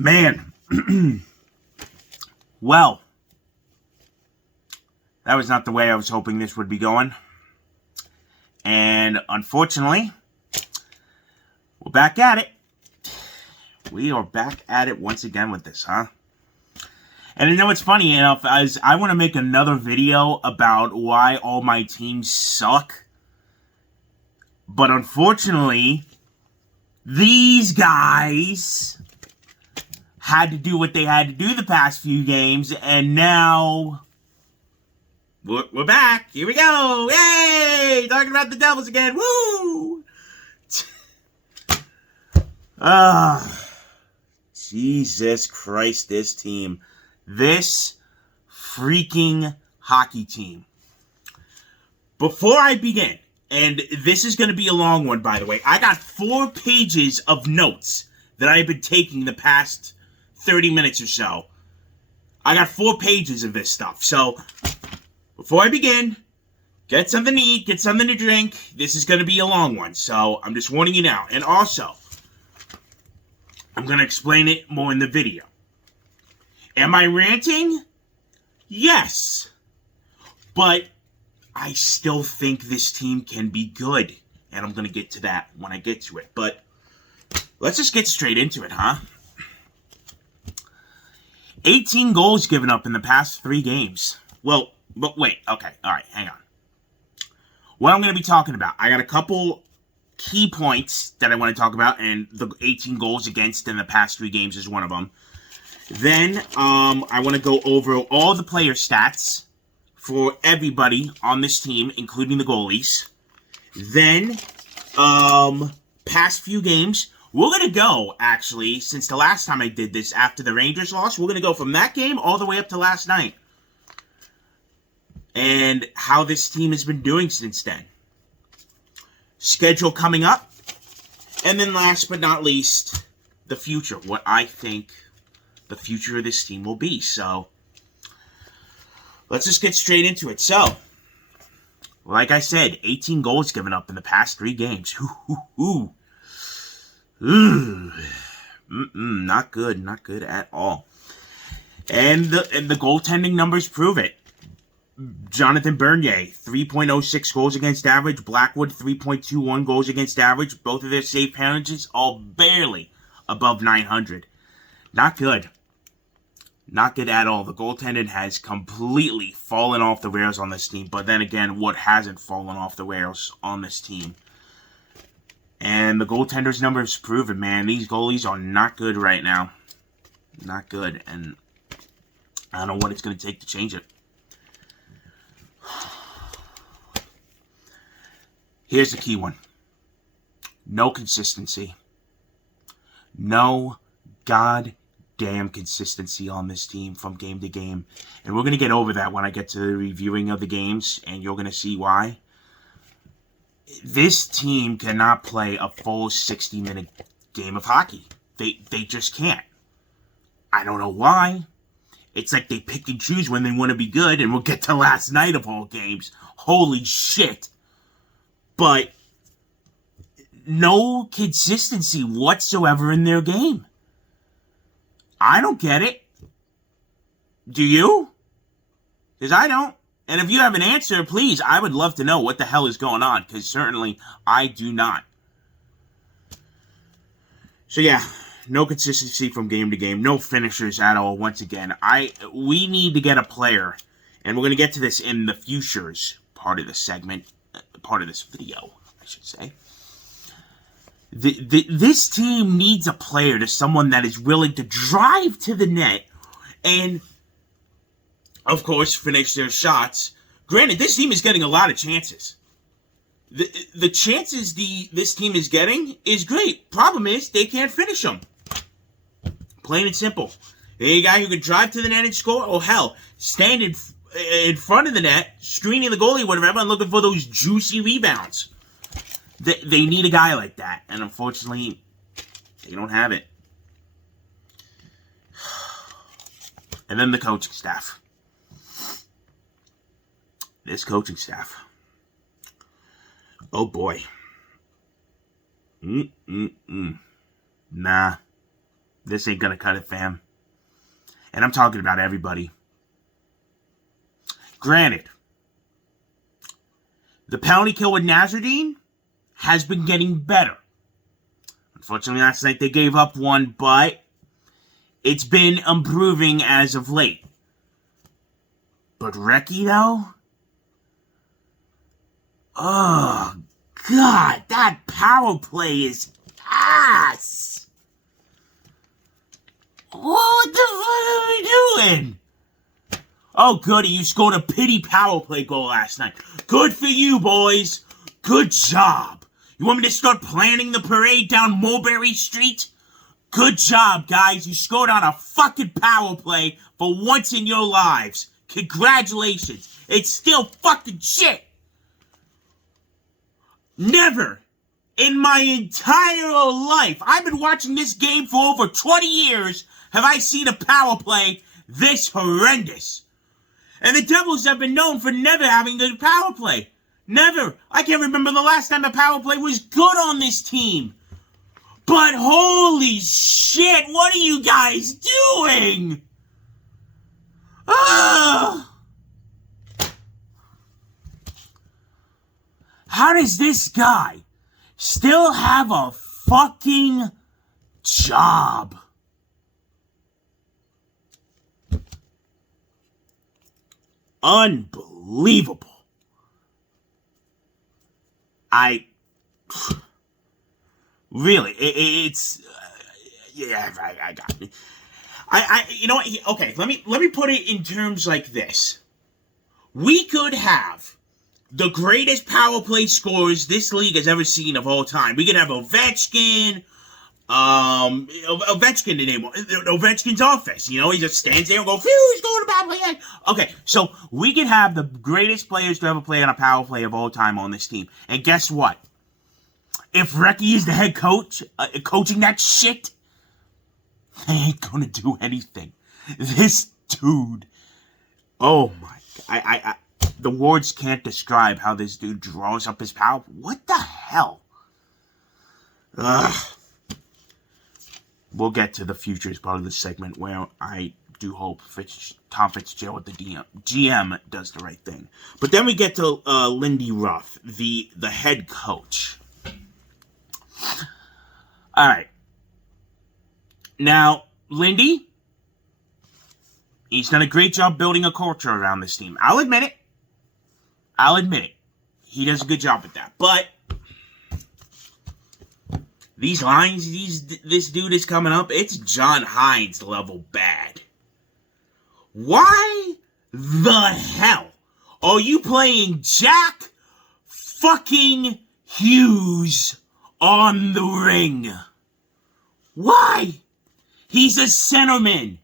Man. Well, that was not the way I was hoping this would be going. And unfortunately, we're back at it. We are back at it once again with this, huh? And you know what's funny enough is I want to make another video about why all my teams suck. But unfortunately, these guys had to do what they had to do the past few games, and now we're back. Here we go. Yay! Talking about the Devils again. Woo! Jesus Christ, this team. This freaking hockey team. Before I begin, and this is going to be a long one, by the way, I got 4 pages of notes that I've been taking the past 30 minutes or so. I got 4 pages of this stuff. So, before I begin, get something to eat, get something to drink. This is going to be a long one, so I'm just warning you now. And also, I'm going to explain it more in the video. Am I ranting? Yes. But I still think this team can be good. And I'm going to get to that when I get to it. But let's just get straight into it, huh? 18 goals given up in the past 3 games. Well, but wait. Okay. All right. Hang on. What I'm going to be talking about. I got a couple key points that I want to talk about. And the 18 goals against in the past 3 games is one of them. Then, I want to go over all the player stats for everybody on this team, including the goalies. Then, past few games. We're going to go, actually, since the last time I did this, after the Rangers lost, we're going to go from that game all the way up to last night. And how this team has been doing since then. Schedule coming up. And then last but not least, the future. What I think the future of this team will be. So, let's just get straight into it. So, like I said, 18 goals given up in the past 3 games. Not good. Not good at all. And the goaltending numbers prove it. Jonathan Bernier, 3.06 goals against average. Blackwood, 3.21 goals against average. Both of their save percentages all barely above 900. Not good. Not good at all. The goaltending has completely fallen off the rails on this team. But then again, what hasn't fallen off the rails on this team? And the goaltenders' numbers prove it, man. These goalies are not good right now. Not good. And I don't know what it's going to take to change it. Here's the key one. No consistency. No goddamn consistency on this team from game to game. And we're going to get over that when I get to the reviewing of the games, and you're going to see why. This team cannot play a full 60-minute game of hockey. They just can't. I don't know why. It's like they pick and choose when they want to be good, and we'll get to last night of all games. Holy shit. But no consistency whatsoever in their game. I don't get it. Do you? Because I don't. And if you have an answer, please, I would love to know what the hell is going on. Because certainly, I do not. So yeah, no consistency from game to game. No finishers at all, once again. We need to get a player. And we're going to get to this in the futures part of the segment. Part of this video, I should say. This team needs a player to someone that is willing to drive to the net and, of course, finish their shots. Granted, this team is getting a lot of chances. The chances this team is getting is great. Problem is, they can't finish them. Plain and simple. A guy who can drive to the net and score, or hell, stand in front of the net, screening the goalie, whatever, and looking for those juicy rebounds. They need a guy like that, and unfortunately, they don't have it. And then the coaching staff. This coaching staff. Oh boy. Nah. This ain't gonna cut it, fam. And I'm talking about everybody. Granted, the penalty kill with Nasruddin has been getting better. Unfortunately, last night they gave up one, but it's been improving as of late. But Reki, though? Oh, God, that power play is ass! What the fuck are we doing? Oh, goody, you scored a pity power play goal last night. Good for you, boys. Good job. You want me to start planning the parade down Mulberry Street? Good job, guys. You scored on a fucking power play for once in your lives. Congratulations. It's still fucking shit. Never in my entire life, I've been watching this game for over 20 years, have I seen a power play this horrendous. And the Devils have been known for never having a good power play. Never. I can't remember the last time a power play was good on this team. But holy shit, what are you guys doing? Ugh. How does this guy still have a fucking job? Unbelievable. Really, it's yeah, I got me. You know what? Okay, let me put it in terms like this. We could have the greatest power play scorers this league has ever seen of all time. We could have Ovechkin. Ovechkin to name one. Ovechkin's offense. You know, he just stands there and goes, phew, he's going to power play. Okay, so we could have the greatest players to ever play on a power play of all time on this team. And guess what? If Reki is the head coach, coaching that shit, they ain't gonna do anything. This dude, oh my God, the words can't describe how this dude draws up his power. What the hell? Ugh. We'll get to the futures part of the segment where I do hope Tom Fitzgerald, the GM, does the right thing. But then we get to Lindy Roth, the head coach. All right. Now, Lindy, he's done a great job building a culture around this team. I'll admit it. He does a good job at that. But these lines, this dude is coming up, it's John Hines level bad. Why the hell are you playing Jack fucking Hughes on the ring? Why? He's a centerman.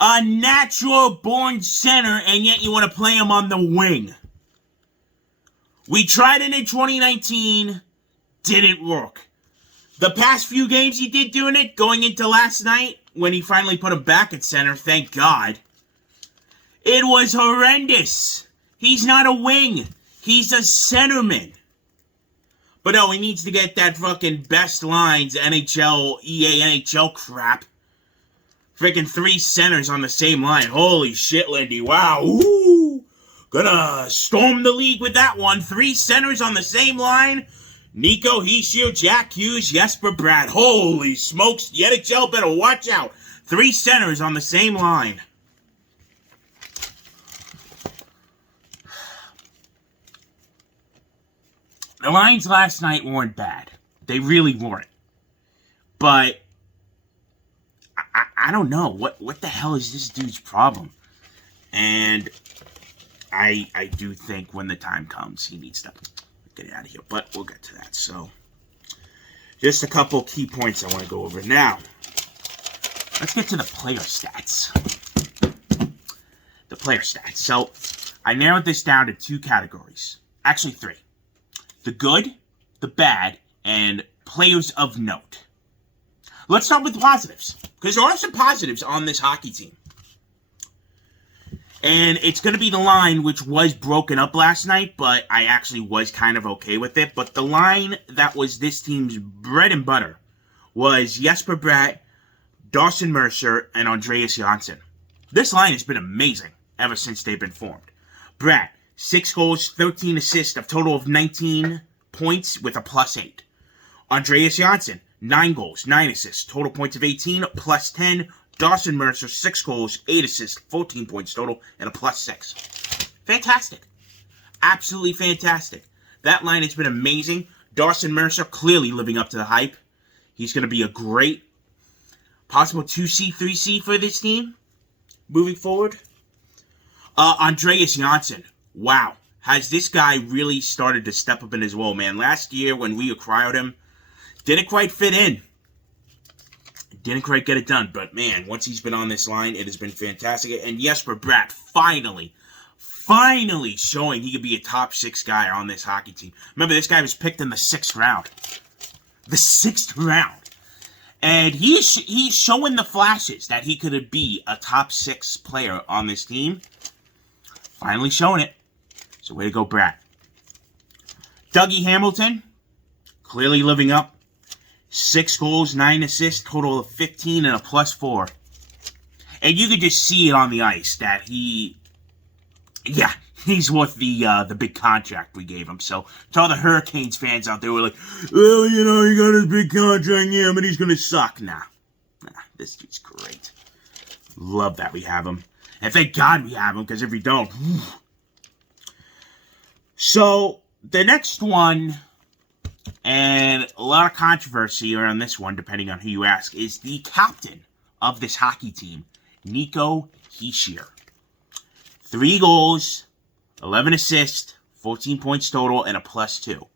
A natural-born center, and yet you want to play him on the wing. We tried it in 2019. Didn't work. The past few games he did doing it, going into last night, when he finally put him back at center, thank God. It was horrendous. He's not a wing. He's a centerman. But no, he needs to get that fucking best lines, NHL, EA, NHL crap. Freaking 3 centers on the same line. Holy shit, Lindy. Wow. Ooh. Gonna storm the league with that one. 3 centers on the same line. Nico Hischier, Jack Hughes, Jesper Bratt. Holy smokes. NHL better watch out. 3 centers on the same line. The lines last night weren't bad. They really weren't. But I don't know. What the hell is this dude's problem? And I do think when the time comes, he needs to get out of here. But we'll get to that. So, just a couple key points I want to go over. Now, let's get to the player stats. The player stats. So, I narrowed this down to 2 categories. Actually, 3. The good, the bad, and players of note. Let's start with the positives, because there are some positives on this hockey team. And it's going to be the line which was broken up last night, but I actually was kind of okay with it. But the line that was this team's bread and butter was Jesper Bratt, Dawson Mercer, and Andreas Janssen. This line has been amazing ever since they've been formed. Brad, 6 goals, 13 assists, a total of 19 points with a +8. Andreas Janssen, 9 goals, 9 assists, total points of 18, +10. Dawson Mercer, 6 goals, 8 assists, 14 points total, and a +6. Fantastic. Absolutely fantastic. That line has been amazing. Dawson Mercer clearly living up to the hype. He's going to be a great possible 2C, 3C for this team moving forward. Andreas Janssen. Wow. Has this guy really started to step up in his role, man? Last year when we acquired him, didn't quite fit in. Didn't quite get it done. But, man, once he's been on this line, it has been fantastic. And Jesper Bratt finally showing he could be a top 6 guy on this hockey team. Remember, this guy was picked in the 6th round. The 6th round. And he's showing the flashes that he could be a top 6 player on this team. Finally showing it. So way to go, Bratt. Dougie Hamilton, clearly living up. 6 goals, 9 assists, total of 15 and a +4. And you could just see it on the ice that he's worth the big contract we gave him. So to all the Hurricanes fans out there were like, well, you know, he got his big contract, yeah, but he's going to suck. Nah, this dude's great. Love that we have him. And thank God we have him, because if we don't... So, the next one, and a lot of controversy around this one, depending on who you ask, is the captain of this hockey team, Nico Hischier. 3 goals, 11 assists, 14 points total, and a +2.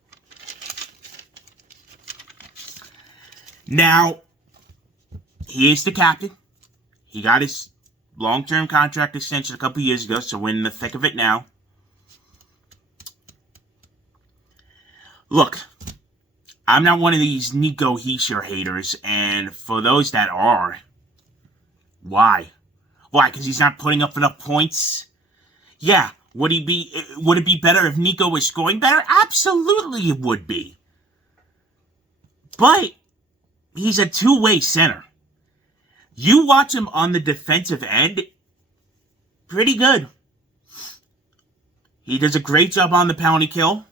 Now, he is the captain. He got his long-term contract extension a couple years ago, so we're in the thick of it now. Look, I'm not one of these Nico Hischier haters, and for those that are, why? Why? Because he's not putting up enough points? Yeah, would it be better if Nico was scoring better? Absolutely it would be. But he's a two-way center. You watch him on the defensive end, pretty good. He does a great job on the penalty kill.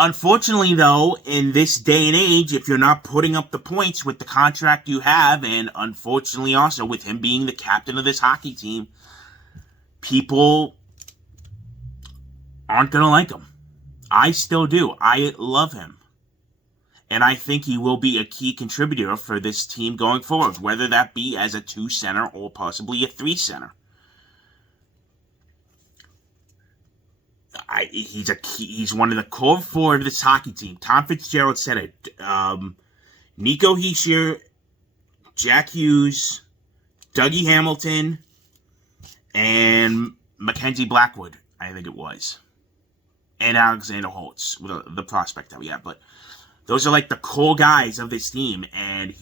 Unfortunately, though, in this day and age, if you're not putting up the points with the contract you have, and unfortunately also with him being the captain of this hockey team, people aren't going to like him. I still do. I love him. And I think he will be a key contributor for this team going forward, whether that be as a 2 center or possibly a 3 center. He's one of the core 4 of this hockey team. Tom Fitzgerald said it. Nico Hischier, Jack Hughes, Dougie Hamilton, and Mackenzie Blackwood, I think it was. And Alexander Holtz, the prospect that we have. But those are like the core guys of this team. And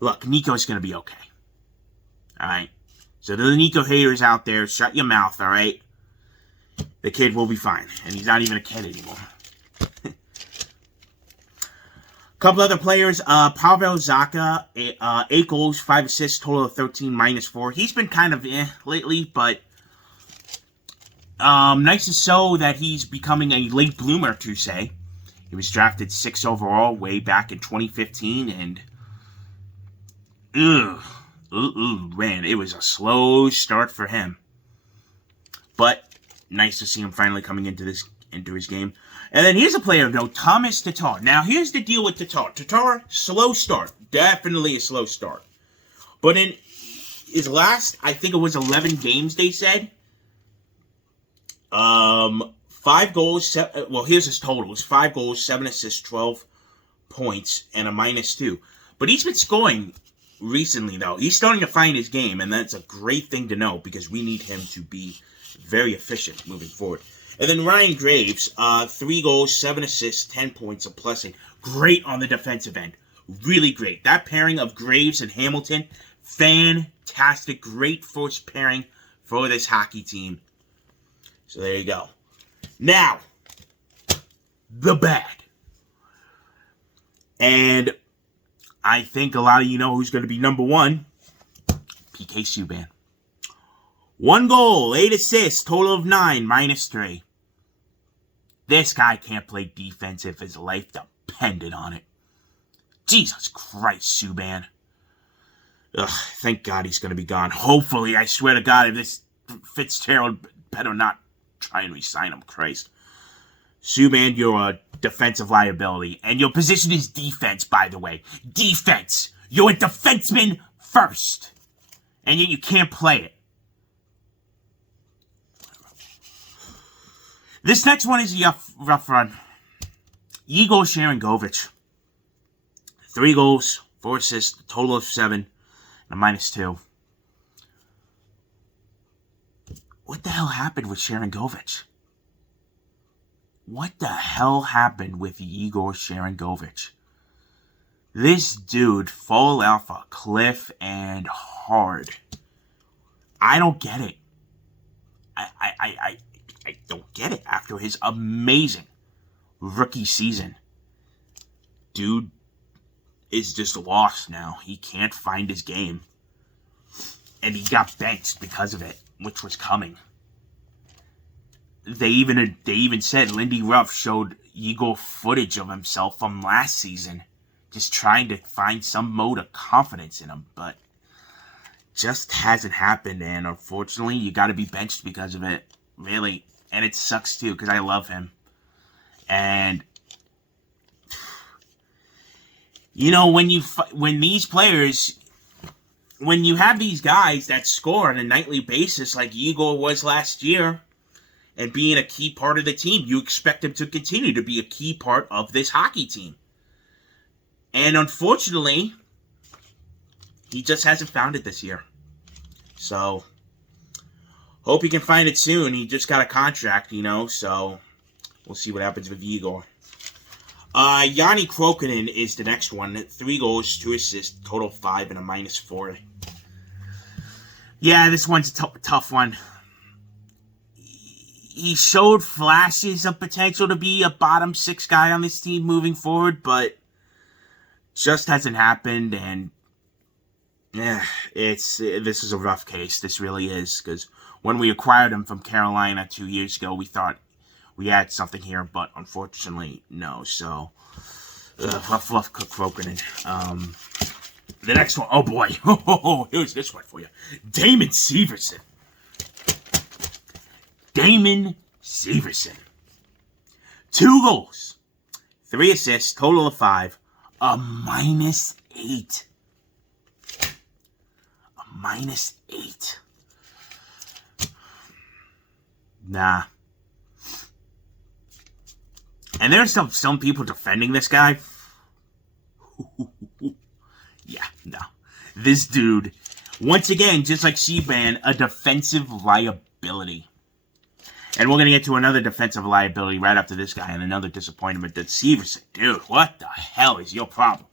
look, Nico's going to be okay. Alright? So the Nico haters out there, shut your mouth, alright? The kid will be fine. And he's not even a kid anymore. Couple other players. Pavel Zaka, 8 goals, 5 assists, total of 13, -4. He's been kind of lately, but nice to show that he's becoming a late bloomer, to say. He was drafted 6 overall way back in 2015, and man, it was a slow start for him. But nice to see him finally coming into his game. And then here's a player of note, Thomas Tatar. Now, here's the deal with Tatar. Tatar, slow start. Definitely a slow start. But in his last, I think it was 11 games, they said, 5 goals, here's his totals. 5 goals, 7 assists, 12 points, and a -2. But he's been scoring recently, though. He's starting to find his game, and that's a great thing to know, because we need him to be very efficient moving forward. And then Ryan Graves, 3 goals, 7 assists, 10 points, a +8. Great on the defensive end. Really great. That pairing of Graves and Hamilton, fantastic. Great first pairing for this hockey team. So there you go. Now, the bad. And I think a lot of you know who's going to be number one. PK Subban. 1 goal, 8 assists, total of 9, -3. This guy can't play defense if his life depended on it. Jesus Christ, Subban. Ugh, thank God he's going to be gone. Hopefully, I swear to God, if this Fitzgerald better not try and resign him, Christ. Subban, you're a defensive liability. And your position is defense, by the way. Defense. You're a defenseman first. And yet you can't play it. This next one is a rough run. Igor Sharangovich. 3 goals, 4 assists, total of 7, and a -2. What the hell happened with Sharangovich? What the hell happened with Igor Sharangovich? This dude fell off a cliff and hard. I don't get it. I don't get it after his amazing rookie season. Dude is just lost now. He can't find his game. And he got benched because of it, which was coming. They even said Lindy Roth showed Igor footage of himself from last season, just trying to find some mode of confidence in him, but just hasn't happened, and unfortunately, you got to be benched because of it, really. And it sucks too, because I love him. And you know, when you have these guys that score on a nightly basis, like Igor was last year, and being a key part of the team, you expect him to continue to be a key part of this hockey team. And unfortunately, he just hasn't found it this year. So, hope he can find it soon. He just got a contract, you know, so we'll see what happens with Igor. Yanni Croconin is the next one. 3 goals, 2 assists, total 5, and a -4. Yeah, this one's a tough one. He showed flashes of potential to be a bottom 6 guy on this team moving forward, but just hasn't happened, and this is a rough case. This really is, because when we acquired him from Carolina 2 years ago, we thought we had something here, but unfortunately, no. So, rough Croconin. The next one, oh boy, here's this one for you. Damon Severson. Damon Severson. 2 goals, 3 assists, total of 5, a -8. A -8. Nah. And there's some people defending this guy. Yeah, no. This dude, once again, just like Subban, a defensive liability. And we're going to get to another defensive liability right after this guy, and another disappointment. That Severson, dude, what the hell is your problem?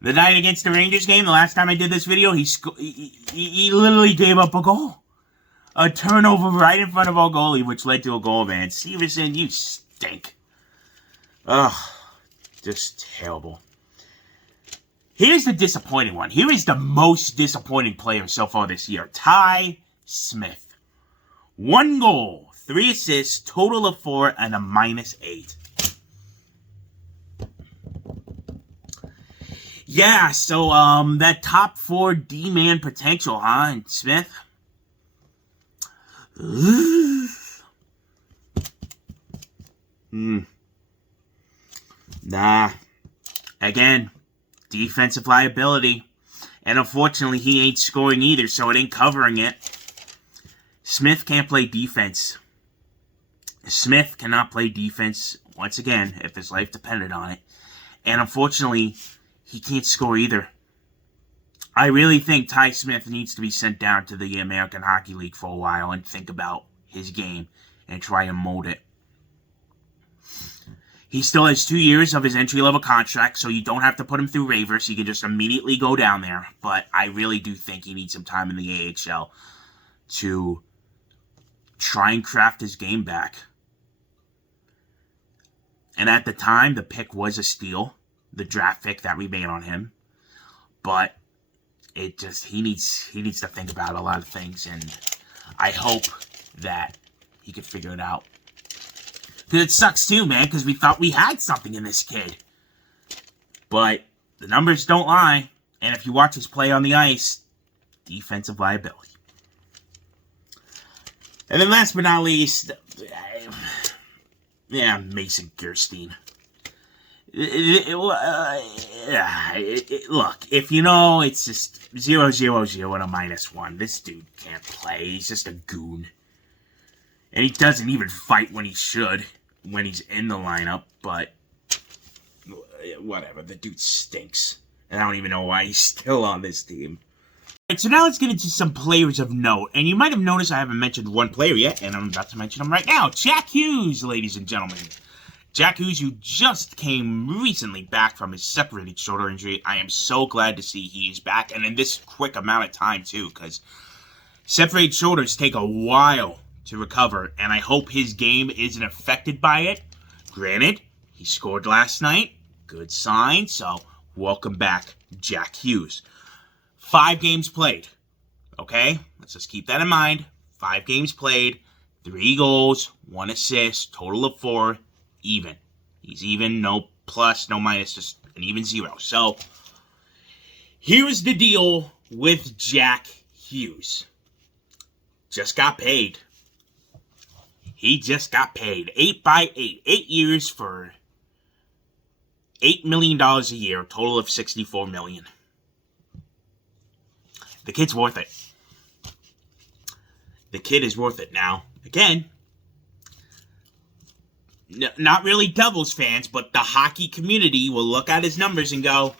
The night against the Rangers game, the last time I did this video, he literally gave up a goal. A turnover right in front of our goalie, which led to a goal, man. Severson, you stink. Ugh, just terrible. Here's the disappointing one. Here is the most disappointing player so far this year. Ty Smith. 1 goal, 3 assists, total of 4, and a -8. Yeah, so, that top 4 D-man potential, huh, and Smith? Nah. Again, defensive liability. And unfortunately, he ain't scoring either, so it ain't covering it. Smith can't play defense. Smith cannot play defense, once again, if his life depended on it. And unfortunately, he can't score either. I really think Ty Smith needs to be sent down to the American Hockey League for a while and think about his game and try and mold it. He still has 2 years of his entry-level contract, so you don't have to put him through waivers. He can just immediately go down there. But I really do think he needs some time in the AHL to try and craft his game back. And at the time, the pick was a steal. the draft pick that we made on him. But it just, he needs to think about a lot of things, and I hope that he could figure it out. Because it sucks too, man, because we thought we had something in this kid. But the numbers don't lie, and if you watch his play on the ice, defensive liability. And then last but not least, Mason Gerstein. Look, if you know, it's just 0-0-0 and a -1. This dude can't play. He's just a goon. And he doesn't even fight when he should, when he's in the lineup, but whatever. The dude stinks. And I don't even know why he's still on this team. Alright, so now let's get into some players of note. And you might have noticed I haven't mentioned one player yet, and I'm about to mention him right now. Jack Hughes, ladies and gentlemen. Jack Hughes, who just came recently back from his separated shoulder injury. I am so glad to see he's back, and in this quick amount of time, too, because separated shoulders take a while to recover, and I hope his game isn't affected by it. Granted, he scored last night. Good sign, so welcome back, Jack Hughes. 5 games played, okay? Let's just keep that in mind. 5 games played, 3 goals, 1 assist, total of 4, even. He's even, no plus, no minus, just an even 0. So, here's the deal with Jack Hughes. Just got paid. He just got paid. 8 by 8. 8 years for $8 million a year, total of $64 million. The kid's worth it. The kid is worth it. Now, again, not really Devils fans, but the hockey community will look at his numbers and go,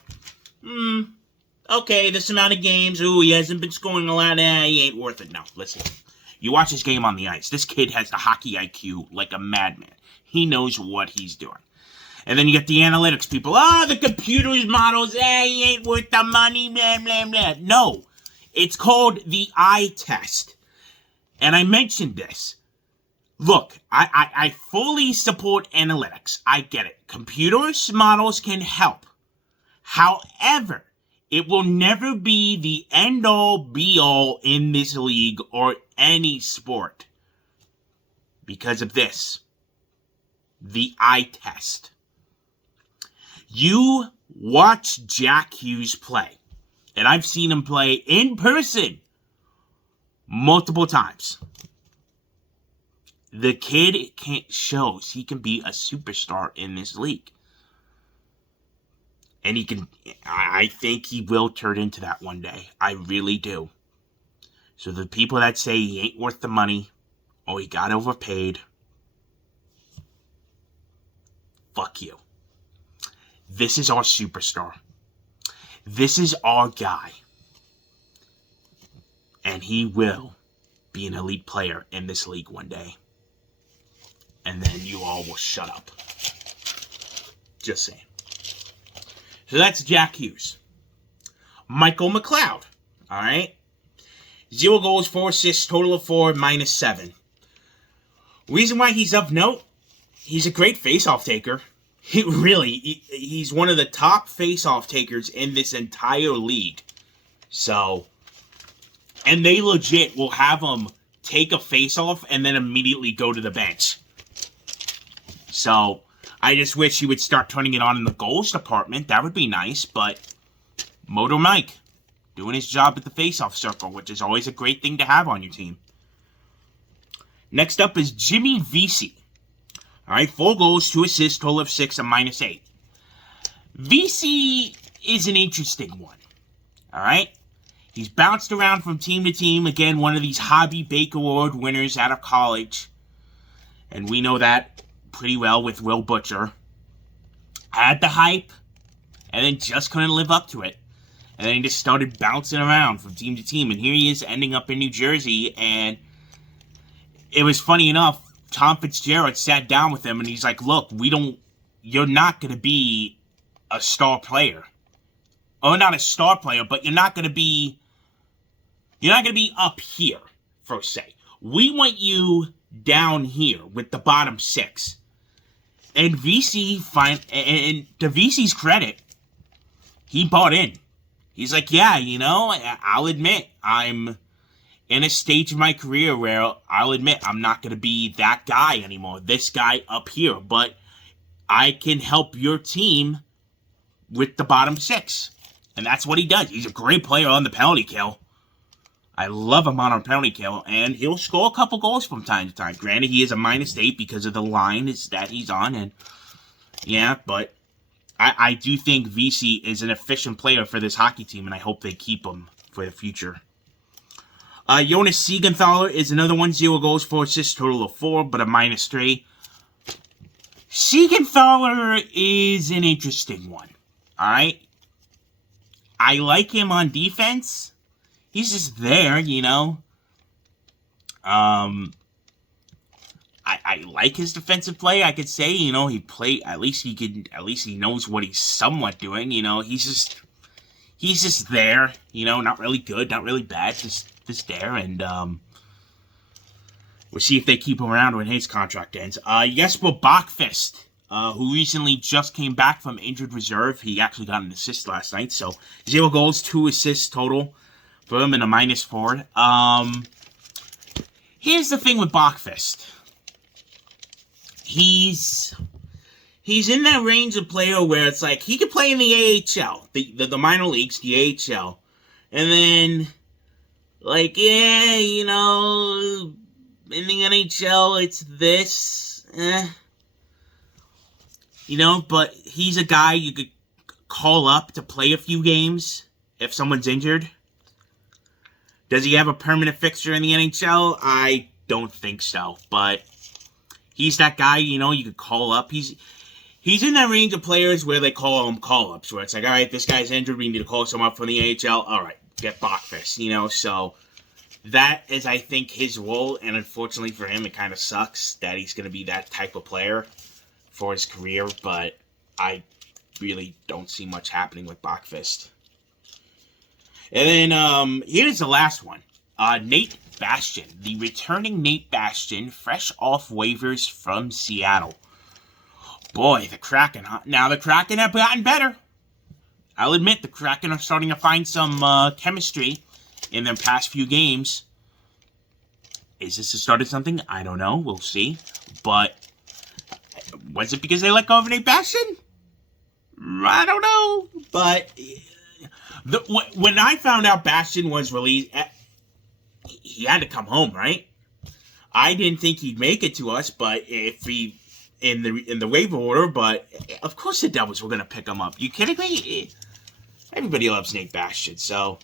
okay, this amount of games, he hasn't been scoring a lot, he ain't worth it. No, listen, you watch his game on the ice. This kid has the hockey IQ like a madman. He knows what he's doing. And then you get the analytics people, the computer's models, he ain't worth the money, blah, blah, blah. No. It's called the eye test. And I mentioned this. Look, I fully support analytics. I get it. Computers models can help. However, it will never be the end-all, be-all in this league or any sport. Because of this. The eye test. You watch Jack Hughes play. And I've seen him play in person multiple times. The kid shows he can be a superstar in this league. And I think he will turn into that one day. I really do. So the people that say he ain't worth the money, he got overpaid, fuck you. This is our superstar. This is our guy. And he will be an elite player in this league one day. And then you all will shut up. Just saying. So that's Jack Hughes. Michael McLeod. Alright? 0 goals, 4 assists, total of 4, -7. Reason why he's of note, he's a great face-off taker. He's one of the top face-off takers in this entire league. So, and they legit will have him take a face-off and then immediately go to the bench. So, I just wish he would start turning it on in the goals department. That would be nice, but Motor Mike doing his job at the face-off circle, which is always a great thing to have on your team. Next up is Jimmy Vici. Alright, 4 goals, 2 assists, total of 6, a -8. Vici is an interesting one. Alright? He's bounced around from team to team. Again, one of these Hobby Baker Award winners out of college. And we know that pretty well with Will Butcher. Had the hype, and then just couldn't live up to it. And then he just started bouncing around from team to team. And here he is ending up in New Jersey. And it was funny enough, Tom Fitzgerald sat down with him and he's like, look, you're not going to be a star player. Or not a star player, but you're not going to be up here, per se. We want you down here with the bottom 6. And Vici, and to Vici's credit, he bought in. He's like, yeah, I'll admit I'm in a stage of my career where I'll admit I'm not going to be that guy anymore, this guy up here, but I can help your team with the bottom six. And that's what he does. He's a great player on the penalty kill. I love him on a penalty kill, and he'll score a couple goals from time to time. Granted, he is a -8 because of the line that he's on, and yeah, but I do think Vici is an efficient player for this hockey team, and I hope they keep him for the future. Jonas Seagenthaler is another one, 0 goals, 4 assists, total of 4, but a -3. Seagenthaler is an interesting one, alright? I like him on defense. He's just there, I like his defensive play. I could say, he play. At least he knows what he's somewhat doing. He's just there. Not really good, not really bad, just there. And we'll see if they keep him around when his contract ends. Jesper Bachfest, who recently just came back from injured reserve. He actually got an assist last night. So 0 goals, 2 assists total for him, and a -4. Here's the thing with Bachfest. He's in that range of player where it's like he could play in the AHL, the minor leagues, the AHL, and then in the NHL it's this, but he's a guy you could call up to play a few games if someone's injured. Does he have a permanent fixture in the NHL? I don't think so, but he's that guy, you could call up. He's in that range of players where they call him call-ups, where it's like, all right, this guy's injured, we need to call someone up from the AHL. All right, get Bachfest, so that is, I think, his role, and unfortunately for him, it kind of sucks that he's going to be that type of player for his career, but I really don't see much happening with Bachfest. And then, here's the last one. Nate Bastian. The returning Nate Bastian, fresh off waivers from Seattle. Boy, the Kraken. Now, the Kraken have gotten better. I'll admit, the Kraken are starting to find some chemistry in their past few games. Is this the start of something? I don't know. We'll see. But was it because they let go of Nate Bastian? I don't know. But when I found out Bastian was released, he had to come home, right? I didn't think he'd make it to us, but if he in the waiver order, but of course the Devils were gonna pick him up. You kidding me? Everybody loves Nate Bastian, so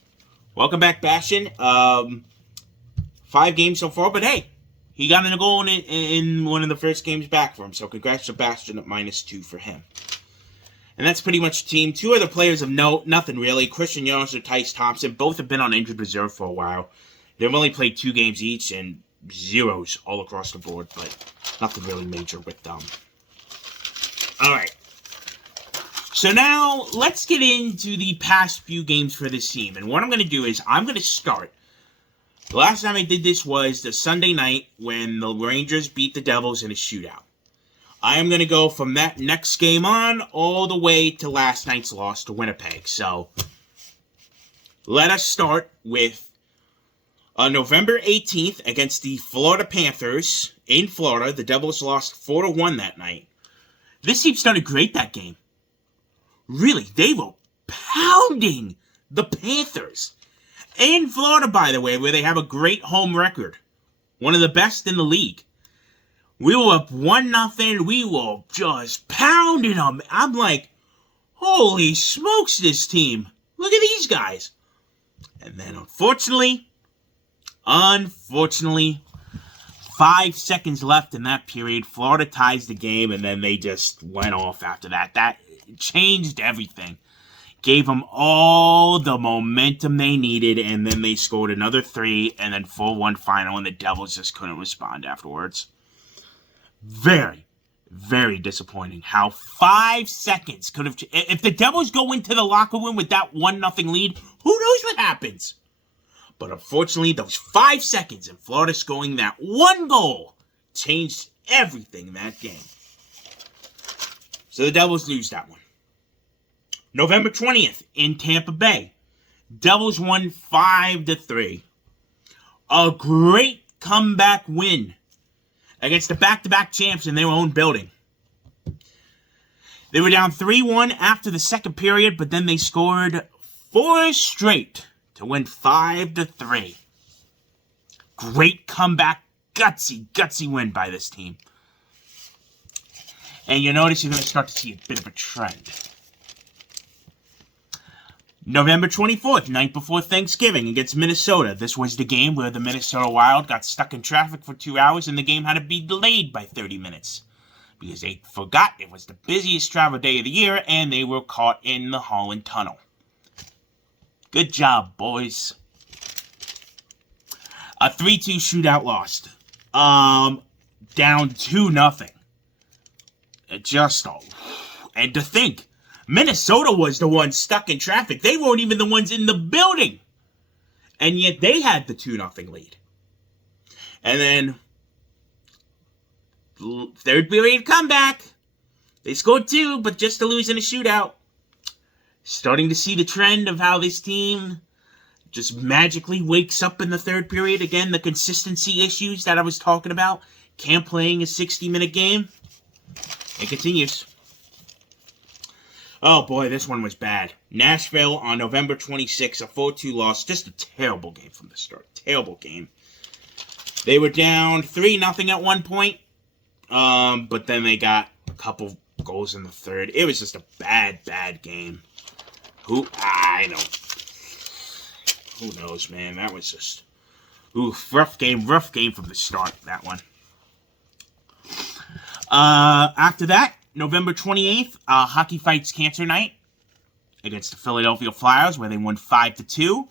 welcome back, Bastian. 5 games so far, but hey, he got a goal in one of the first games back for him, so congrats to Bastian at -2 for him. And that's pretty much the team. 2 other players of note, nothing really. Christian Jones and Tyce Thompson, both have been on injured reserve for a while. They've only played 2 games each, and 0s all across the board, but nothing really major with them. Alright. So now, let's get into the past few games for this team. And what I'm going to do is, I'm going to start. The last time I did this was the Sunday night when the Rangers beat the Devils in a shootout. I am going to go from that next game on all the way to last night's loss to Winnipeg. So, let us start with November 18th against the Florida Panthers in Florida. The Devils lost 4-1 that night. This team started great that game. Really, they were pounding the Panthers. In Florida, by the way, where they have a great home record. One of the best in the league. We were up 1-0. We were just pounding them. I'm like, holy smokes, this team. Look at these guys. And then, unfortunately, 5 seconds left in that period. Florida ties the game, and then they just went off after that. That changed everything. Gave them all the momentum they needed, and then they scored another 3, and then 4-1 final, and the Devils just couldn't respond afterwards. Very, very disappointing how 5 seconds could have... If the Devils go into the locker room with that 1-0 lead, who knows what happens? But unfortunately, those 5 seconds and Florida scoring that 1 goal changed everything in that game. So the Devils lose that one. November 20th in Tampa Bay. Devils won 5-3. A great comeback win against the back-to-back champs in their own building. They were down 3-1 after the second period, but then they scored 4 straight to win 5-3. Great comeback, gutsy win by this team. And you notice you're going to start to see a bit of a trend. November 24th, night before Thanksgiving, against Minnesota. This was the game where the Minnesota Wild got stuck in traffic for 2 hours and the game had to be delayed by 30 minutes. Because they forgot it was the busiest travel day of the year and they were caught in the Holland Tunnel. Good job, boys. A 3-2 shootout lost. Down 2-0. And to think, Minnesota was the ones stuck in traffic. They weren't even the ones in the building. And yet they had the 2-0 lead. And then, third period comeback. They scored 2, but just to lose in a shootout. Starting to see the trend of how this team just magically wakes up in the third period. Again, the consistency issues that I was talking about. Can't playing a 60-minute game. It continues. Oh boy, this one was bad. Nashville on November 26th, a 4-2 loss. Just a terrible game from the start. Terrible game. They were down 3-0 at one point. But then they got a couple goals in the third. It was just a bad game. I know. Who knows, man? That was just... rough game from the start, that one. After that, November 28th, Hockey Fights Cancer Night against the Philadelphia Flyers, where they won 5-2.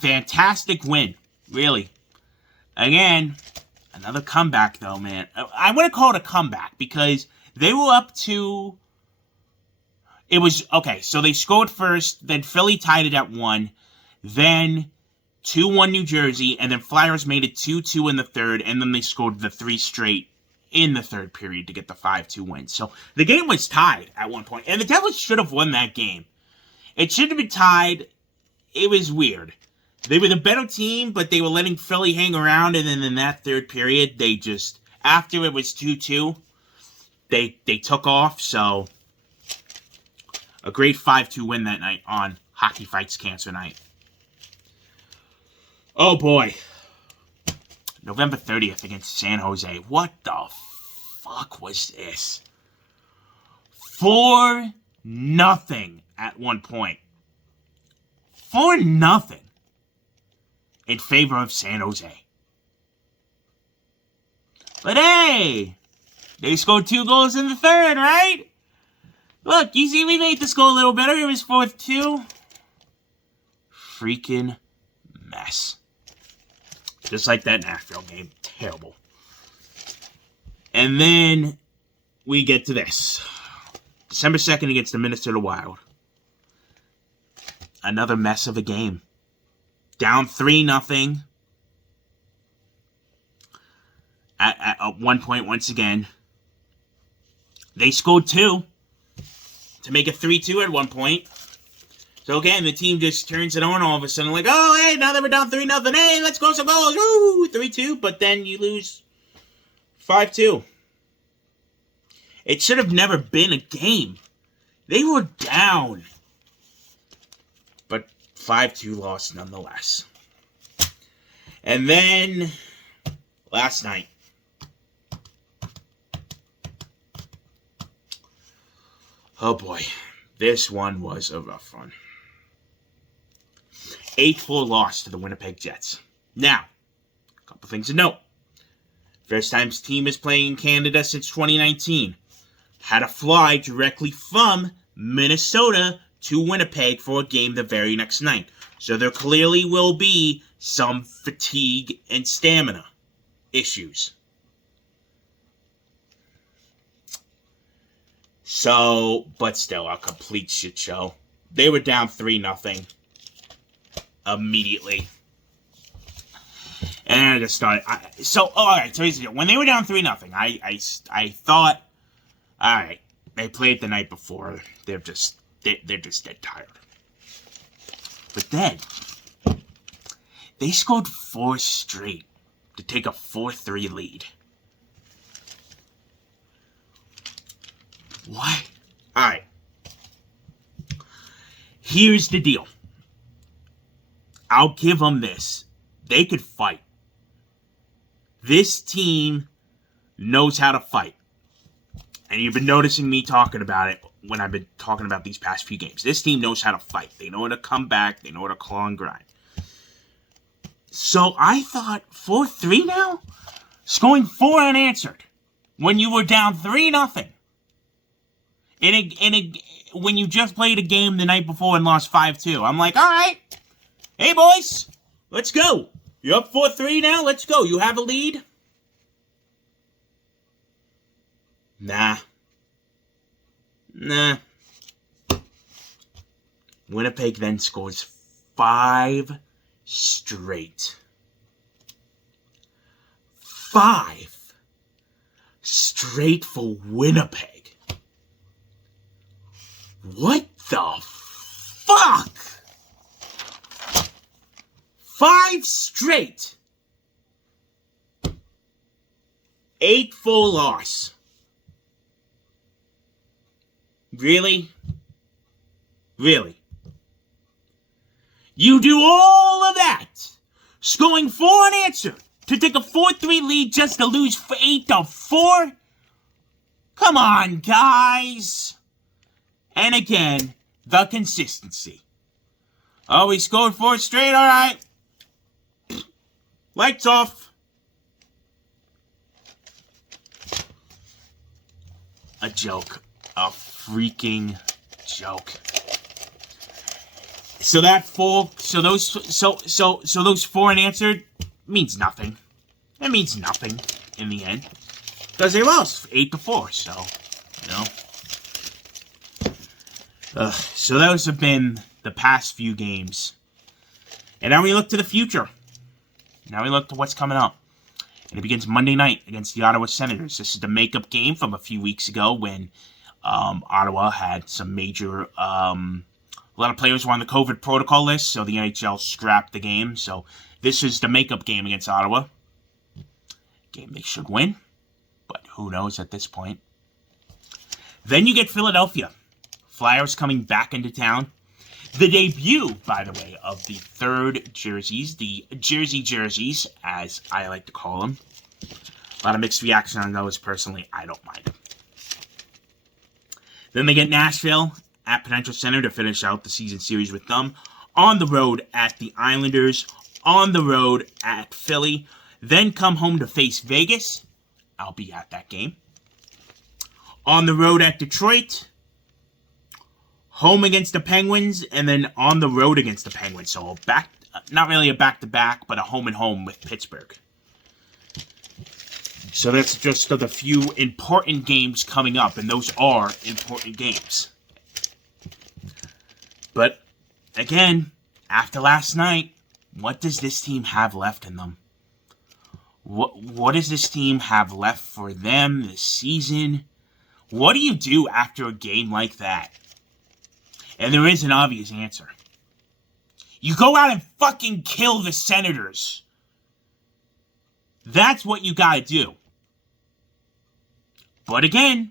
Fantastic win, really. Again, another comeback, though, man. I wouldn't call it a comeback, because they were up to... It was... Okay, so they scored first, then Philly tied it at 1, then 2-1 New Jersey, and then Flyers made it 2-2 in the third, and then they scored the 3 straight in the third period to get the 5-2 win. So the game was tied at one point, and the Devils should have won that game. It should have been tied. It was weird. They were the better team, but they were letting Philly hang around, and then in that third period, they just, after it was 2-2, they took off. So a great 5-2 win that night on Hockey Fights Cancer Night. Oh boy. November 30th against San Jose. What the fuck was this? 4-0 at one point. 4-0 in favor of San Jose. But hey, they scored 2 goals in the third, right? Look, you see we made the score a little better. It was 4-2. Freaking mess. Just like that Nashville game. Terrible. And then we get to this. December 2nd against the Minnesota Wild. Another mess of a game. Down 3-0. At one point once again. They scored 2 to make it 3-2 at one point. So again, the team just turns it on all of a sudden, like, oh, hey, now that we're down 3-0, hey, let's go some goals, woo, 3-2, but then you lose 5-2. It should have never been a game. They were down. But 5-2 loss nonetheless. And then, last night. Oh boy, this one was a rough one. 8-4 loss to the Winnipeg Jets. Now, a couple things to note. First time this team is playing in Canada since 2019. Had to fly directly from Minnesota to Winnipeg for a game the very next night. So there clearly will be some fatigue and stamina issues. So, but still, a complete shit show. They were down 3-0. Immediately. And I just started... alright, so here's the deal. When they were down 3-0, I thought, alright, they played the night before. They're they're just dead tired. But then, they scored 4 straight to take a 4-3 lead. What? Alright. Here's the deal. I'll give them this. They could fight. This team knows how to fight. And you've been noticing me talking about it when I've been talking about these past few games. This team knows how to fight. They know how to come back. They know how to claw and grind. So I thought 4-3 now? Scoring 4 unanswered when you were down 3-0. When you just played a game the night before and lost 5-2. I'm like, all right. Hey, boys. Let's go. You're up 4-3 now? Let's go. You have a lead? Nah. Winnipeg then scores 5 straight. 5 straight for Winnipeg. What the fuck? 5 straight. 8 full loss. Really? Really? You do all of that, scoring 4 unanswered, to take a 4-3 lead just to lose 8-4? Come on, guys. And again, the consistency. Oh, we scored 4 straight? All right. Lights off. A joke. A freaking joke. So those 4 unanswered means nothing. It means nothing in the end. Because they lost 8-4, so, you know. So those have been the past few games. And now we look to the future. Now we look to what's coming up. And it begins Monday night against the Ottawa Senators. This is the makeup game from a few weeks ago when Ottawa had some major... a lot of players were on the COVID protocol list, so the NHL scrapped the game. So this is the makeup game against Ottawa. Game they should win, but who knows at this point. Then you get Philadelphia. Flyers coming back into town. The debut, by the way, of the 3rd jerseys, the Jersey jerseys, as I like to call them. A lot of mixed reaction on those. Personally, I don't mind them. Then they get Nashville at Prudential Center to finish out the season series with them. On the road at the Islanders. On the road at Philly. Then come home to face Vegas. I'll be at that game. On the road at Detroit. Home against the Penguins. And then on the road against the Penguins. So not really a back-to-back, but a home-and-home with Pittsburgh. So that's just the few important games coming up. And those are important games. But, again, after last night, what does this team have left in them? What does this team have left for them this season? What do you do after a game like that? And there is an obvious answer. You go out and fucking kill the Senators. That's what you gotta do. But again,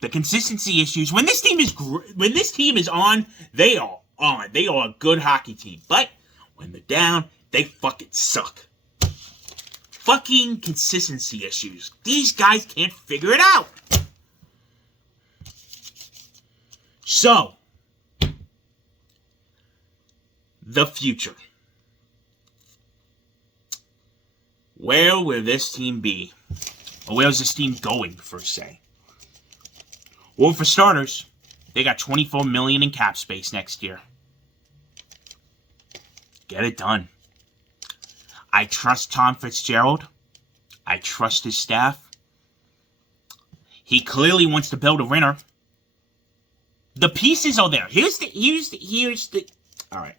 the consistency issues. When this team is on, they are on. They are a good hockey team. But when they're down, they fucking suck. Fucking consistency issues. These guys can't figure it out. So, the future. Where will this team be? Or where's this team going, per se? Well, for starters, they got $24 million in cap space next year. Get it done. I trust Tom Fitzgerald. I trust his staff. He clearly wants to build a winner. The pieces are there. Here's the. All right.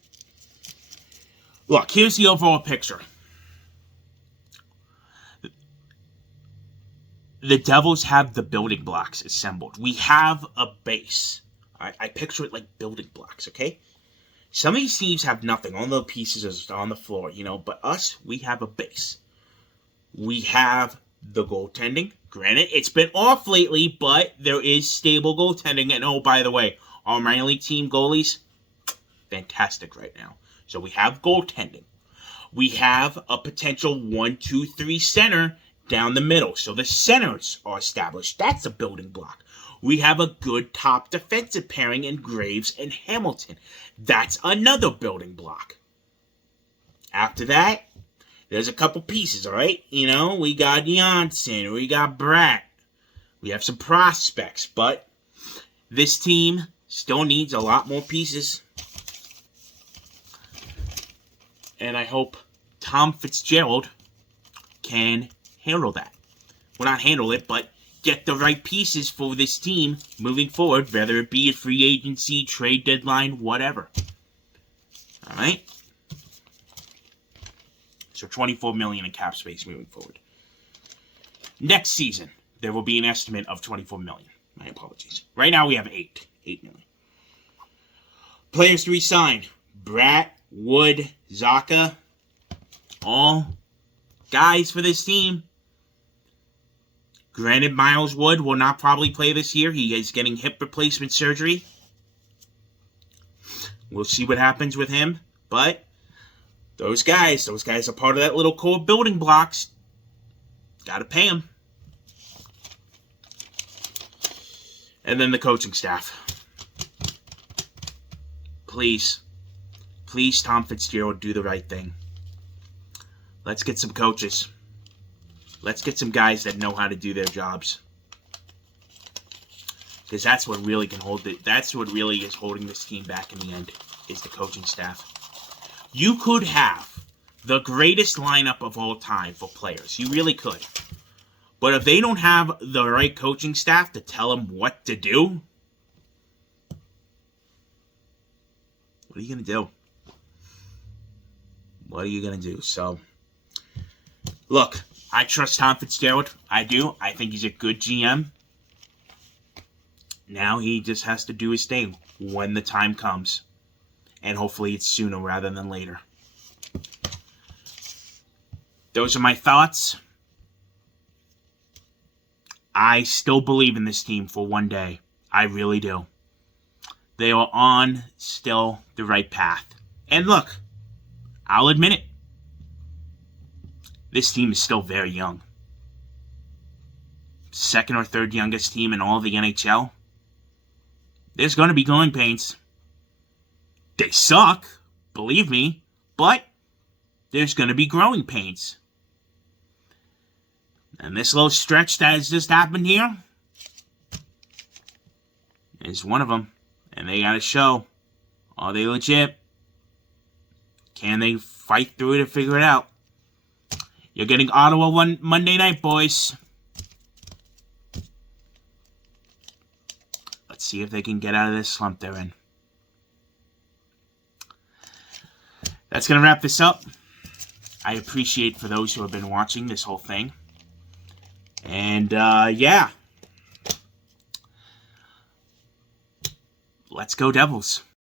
Look, here's the overall picture. The Devils have the building blocks assembled. We have a base. I picture it like building blocks, okay? Some of these teams have nothing. All the pieces are on the floor, but us, we have a base. We have the goaltending. Granted, it's been off lately, but there is stable goaltending. And oh, by the way, our minor league team goalies, fantastic right now. So we have goaltending. We have a potential 1-2-3 center down the middle. So the centers are established. That's a building block. We have a good top defensive pairing in Graves and Hamilton. That's another building block. After that, there's a couple pieces, all right? We got Janssen, we got Bratt. We have some prospects, but this team still needs a lot more pieces. And I hope Tom Fitzgerald can handle that. Well, not handle it, but get the right pieces for this team moving forward, whether it be a free agency, trade deadline, whatever. All right? So $24 million in cap space moving forward. Next season, there will be an estimate of $24 million. My apologies. Right now we have $8 million. Players to re-sign: Bratt, Wood, Zaka. All guys for this team. Granted, Miles Wood will not probably play this year. He is getting hip replacement surgery. We'll see what happens with him. But those guys are part of that little core building blocks. Gotta pay them. And then the coaching staff. Please, Tom Fitzgerald, do the right thing. Let's get some coaches. Let's get some guys that know how to do their jobs. Because that's what really can hold it. That's what really is holding this team back in the end, is the coaching staff. You could have the greatest lineup of all time for players. You really could. But if they don't have the right coaching staff to tell them what to do, what are you going to do? What are you going to do? So, look, I trust Tom Fitzgerald. I do. I think he's a good GM. Now he just has to do his thing when the time comes. And hopefully it's sooner rather than later. Those are my thoughts. I still believe in this team for one day. I really do. They are on still the right path. And look, I'll admit it. This team is still very young. Second or third youngest team in all of the NHL. There's going to be growing pains. They suck, believe me, but there's going to be growing pains. And this little stretch that has just happened here is one of them. And they got to show, are they legit? Can they fight through it and figure it out? You're getting Ottawa one Monday night, boys. Let's see if they can get out of this slump they're in. That's going to wrap this up. I appreciate for those who have been watching this whole thing. And, yeah. Let's go Devils.